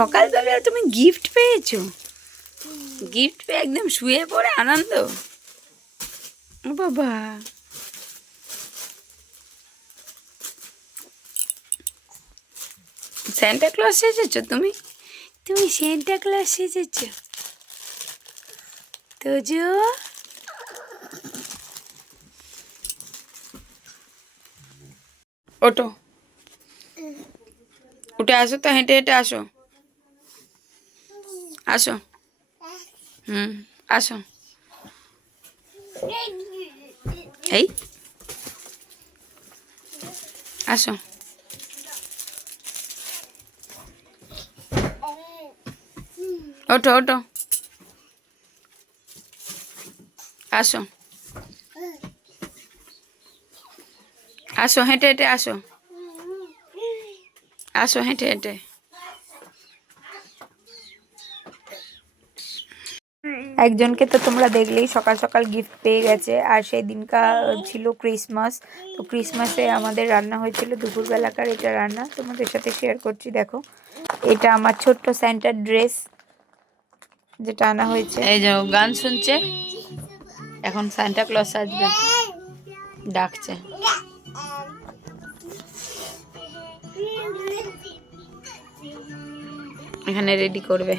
সকালবেলা তুমি গিফট পেয়েছো? গিফট পেয়ে একদম শুয়ে পড়ে আনন্দ। ও বাবা, সান্টা ক্লজ সেজেছো তুমি? তুমি সান্টা ক্লজ সেজেছো? তোজো ওটো, উঠে আসো তো, হেঁটে হেঁটে আসো, আসো। আসো। এই আসো। ওঠো ওঠো, আসো আসো, হেঁটে হেঁটে আসো, আসো হেঁটে হেঁটে। একজনকে তো তোমরা দেখলেই সকাল সকাল গিফট পেয়ে গেছে। আর সেই দিনকা ছিল ক্রিসমাস, তো ক্রিসমাসে আমাদের রান্না হয়েছিল দুপুরবেলাকার এটা রান্না তোমাদের সাথে শেয়ার করছি। দেখো, এটা আমার ছোট্ট স্যান্টার ড্রেস যেটা আনা হয়েছে। এই যে গান শুনছে, এখন সান্টা ক্লজ আসবে, ডাকছে। এখানে রেডি করবে।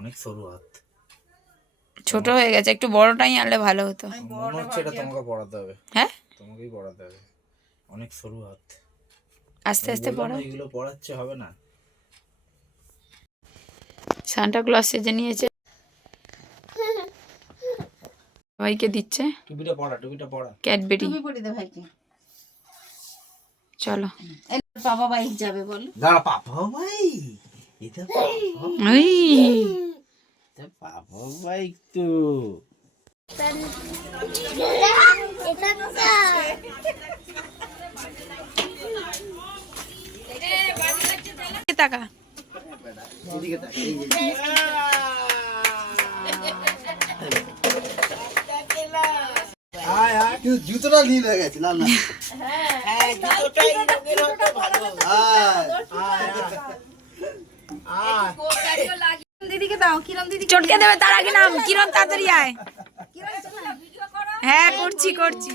অনেক সরু হাত, ছোট হয়ে গেছে, একটু বড়টাই আনলে ভালো হতো। মনে হচ্ছে এটা তোমাকে পড়াতে হবে। হ্যাঁ, তোমাকেই পড়াতে হবে, অনেক সরু হাত। আস্তে আস্তে পড়ো। এগুলো পড়াচ্ছে হবে না। সান্টা ক্লজ সেজে নিয়েছে, ভাইকে দিচ্ছে টুপিটা পড়া, টুপিটা পড়া। ক্যাডবেরি। টুপি পরে দে ভাইকে। চলো, বাবা বাইক যাবে বল। দাঁড়া, পাপা ভাই, এটা ওই পাপা বাইক তো। টাকা জুতোটা নীল হয়ে গেছে, লাল না। দিদিকে দাও, কিরণ দিদি চটকে দেবে, তার আগে নাম কিরণ, তাড়াতাড়ি আয়। হ্যাঁ, করছি করছি।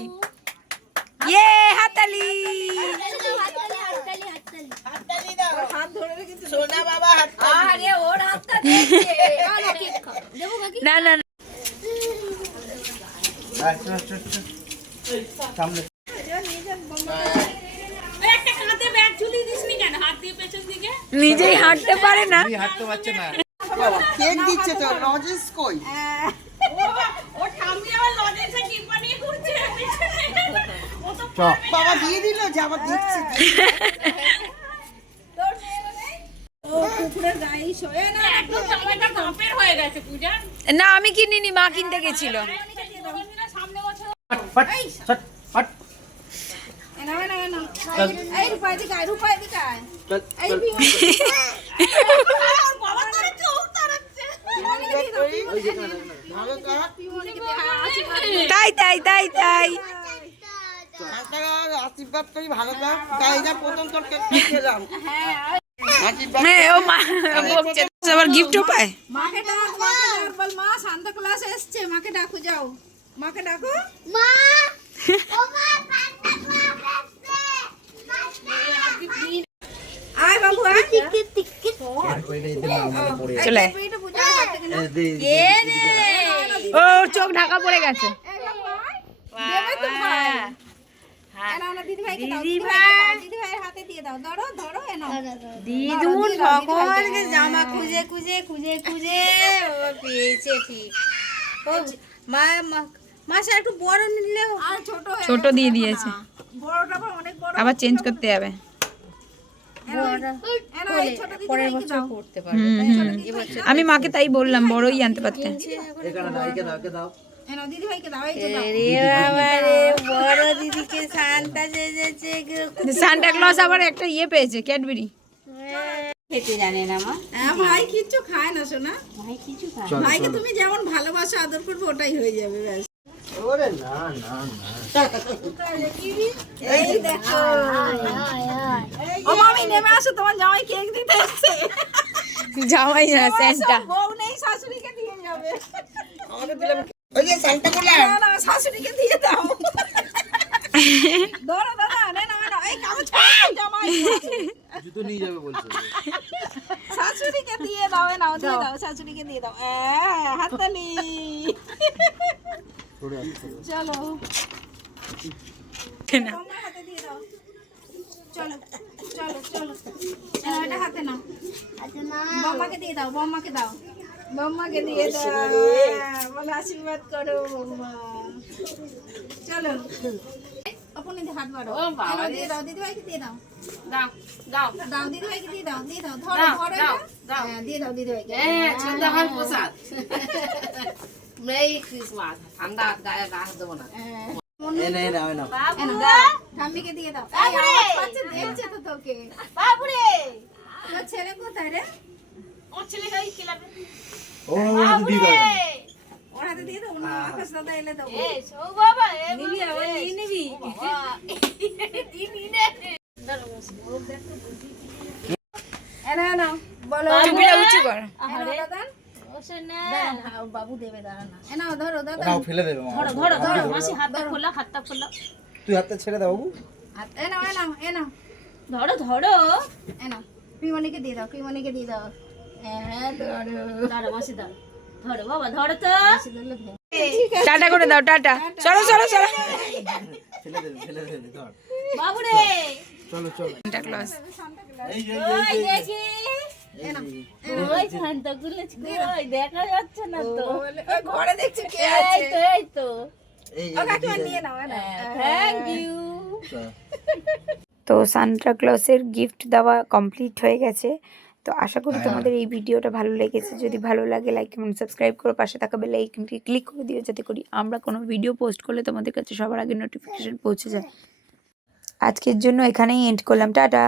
ইয়ে হাততালি। না না না। নিজেই হাঁটতে পারে না, হাঁটতে পারছে না। কেক দিচ্ছে তো, লজেন্স কই? বাবা দিয়ে দিল যে আবার দিচ্ছে। না আমি কিনিনি, মা কিনতে গেছিল। তাই তাই তাই তাই আশীর্বাদ করি, ভালো থাক। তাই না প্রথম তোর কেক খেলাম। ও মা বকছে, আবার গিফটও পায়। মাকে ডাক, মাকে ডাক, বল মা সান্তা ক্লজ এসেছে, মাকে ডাকো, যাও মাকে ডাকো। মা, ও মা সান্তা ক্লজ এসেছে। আয় বাবু, আয়। চলে, ও চোখ ঢাকা পড়ে গেছে। দিদুন ভগবানকে জামা খুঁজে খুঁজে খুঁজে খুঁজে পেয়েছে ঠিক। মাসে একটু বড় নিলে, ছোট দিয়ে দিয়েছে, বড়টা অনেক বড়, আবার চেঞ্জ করতে যাবে। পরের বছর করতে পারবে। আমি মাকে তাই বললাম বড়ই আনতে পারতে। বড় দিদিকে সান্তা সেজেছে, সান্টা ক্লজ আবার একটা ইয়ে পেয়েছে, ক্যাডবেরি। খেতে জানে না মা। ভাই কিচ্ছু খায় না সোনা, ভাই কিছু খায়। ভাইকে তুমি যেমন ভালোবাসো আদর করবে ওটাই হয়ে যাবে, ব্যাস। ওরে না না না এই দেখো ও মামি নেমে আসো, তোমার জামাই কেক দিতে এসেছে। জামাই না সেন্টা। বউ নেই, শাশুড়িকে দিয়ে যাবে। আমাকে দিলাম ওই যে সান্তা ক্লজ না না, শাশুড়িকে দিয়ে দাও। ধরো দাদা, নে না না, এই কাগজ জামাই জুতো নিয়ে যাবে বলছে। শাশুড়িকে দিয়ে দাও, এ নাও দিয়ে দাও, শাশুড়িকে দিয়ে দাও। হাততালি। সরে আসো। চলো তোমার হাতে দিয়ে দাও। চলো চলো চলো, এটা হাতে নাও। বম্মাকে দিয়ে দাও, বম্মাকে দাও, বম্মাকে দিয়ে দাও। বলো আশীর্বাদ করো বম্মা। চলো আপনি হাত বাড়ো। এনাও দিয়ে দাও, দিদিভাইকে দিয়ে দাও। দাও দাও দাও দিদিভাইকে দিয়ে দাও, দিয়ে দাও, ধরো ধরো এটা। হ্যাঁ, দিয়ে দাও দিদিভাইকে। ঠান্ডা হয় প্রসাদ মেরি ক্রিসমাস ঠান্ডা গায়ে গা হাত দেবো না এই নে নাও নাও। এনাও দাও, ঠাম্মিকে দিয়ে দাও। এই আওয়াজ পাচ্ছে, দেখছে তো তোকে। বাবুরে, তোর ছেলে কোথায় রে? ওর ছেলে গাই খেলাবে ও দিদি দাও। ওর হাতে দিয়ে দাও না, আকাশ দাদা এলে দাও। ও বাবা নিবি আবার, নিয়ে নিবি। এনাও নাও, বলো। টুপিটা উঁচু কর। এনাও দাদা। দাঁড়াও, বাবু দেবে, দাঁড়া না। এনাও ধরো দাদা। নাও ফেলে দেবে মা। ধরো ধরো মাসি হাতটা খোলা হাতটা খোলা তুই হাতটা ছেড়ে দাও বাবু। এনাও এনাও এনাও ধরো ধরো এনাও, পিমনিকে দিয়ে দাও, পিমনিকে দিয়ে দাও। হ্যাঁ ধরো। ধরো মাসি ধরো ধরো বাবা ধরো তো টাটা করে দাও, টাটা। চলো চলো চলো। ফেলে দেবে ধর। বাবুরে চলো চলো। Santa Claus. এই যে ওই দেখি ওই শান্ত গুলো কই দেখা যাচ্ছে না তো বলে, ওই ঘরে দেখছি কে এই আছে। তো এই তো এই ও কাকিমা নিয়ে নাও, এনাও। থ্যাংক ইউ তো সান্টা ক্লজের গিফট দেওয়া কমপ্লিট হয়ে গেছে। তো আশা করি তোমাদের এই ভিডিওটা ভালো লেগেছে। যদি ভালো লাগে লাইক কমেন্ট সাবস্ক্রাইব করো, পাশে থাকা বেল আইকনটি ক্লিক করে দিও, যাতে করি আমরা কোনো ভিডিও পোস্ট করলে তোমাদের কাছে সবার আগে নোটিফিকেশন পৌঁছে যায়। আজকের জন্য এখানেই এন্ড করলাম, টাটা।